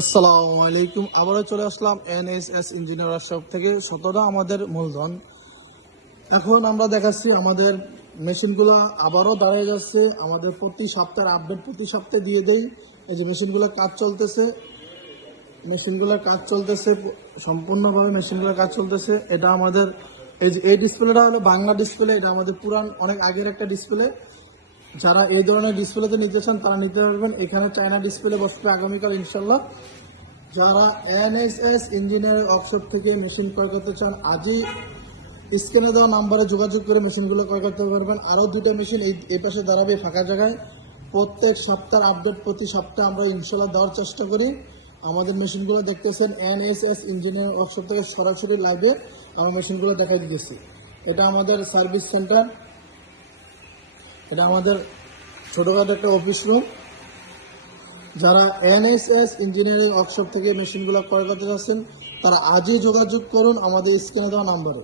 আসসালামু আলাইকুম। আবারও চলে আসলাম এনএসএস ইঞ্জিনিয়ার ওয়ার্কশপ থেকে। 17টা আমাদের মূলধন। এখন আমরা দেখাচ্ছি আমাদের মেশিনগুলো আবারও দাঁড়িয়ে যাচ্ছে। আমাদের প্রতি সপ্তাহের আপডেট প্রতি সপ্তাহে দিয়ে দেই। এই যে মেশিনগুলোর কাজ চলতেছে, সম্পূর্ণভাবে মেশিনগুলোর কাজ চলতেছে। এটা আমাদের এই যে এই ডিসপ্লেটা হলো বাংলা ডিসপ্লে। এটা আমাদের পুরান অনেক আগের একটা ডিসপ্লে। যারা এই ধরনের ডিসপ্লেতে নিতে চান তারা নিতে পারবেন। এখানে চায়না ডিসপ্লে বসবে আগামীকাল ইনশাল্লাহ। যারা এনএসএস ইঞ্জিনিয়ারিং ওয়ার্কশপ থেকে মেশিন ক্রয় করতে চান আজই স্ক্রিনে দেওয়া নাম্বারে যোগাযোগ করে মেশিনগুলো ক্রয় করতে পারবেন। আরও দুটো মেশিন এই পাশে দাঁড়াবে ফাঁকা জায়গায়। প্রত্যেক সপ্তাহের আপডেট প্রতি সপ্তাহে আমরা ইনশাল্লাহ দেওয়ার চেষ্টা করি। আমাদের মেশিনগুলো দেখতেছেন এনএসএস ইঞ্জিনিয়ারিং ওয়ার্কশপ থেকে সরাসরি লাইভে আমরা মেশিনগুলো দেখাই দিয়েছি। এটা আমাদের সার্ভিস সেন্টার, এটা আমাদের ছোটোখাটো একটা অফিস রুম। যারা এনএসএস ইঞ্জিনিয়ারিং ওয়ার্কশপ থেকে মেশিনগুলো ক্রয় করতে চাচ্ছেন তারা আজই যোগাযোগ করুন আমাদের স্ক্রিনে দেওয়া নাম্বারে।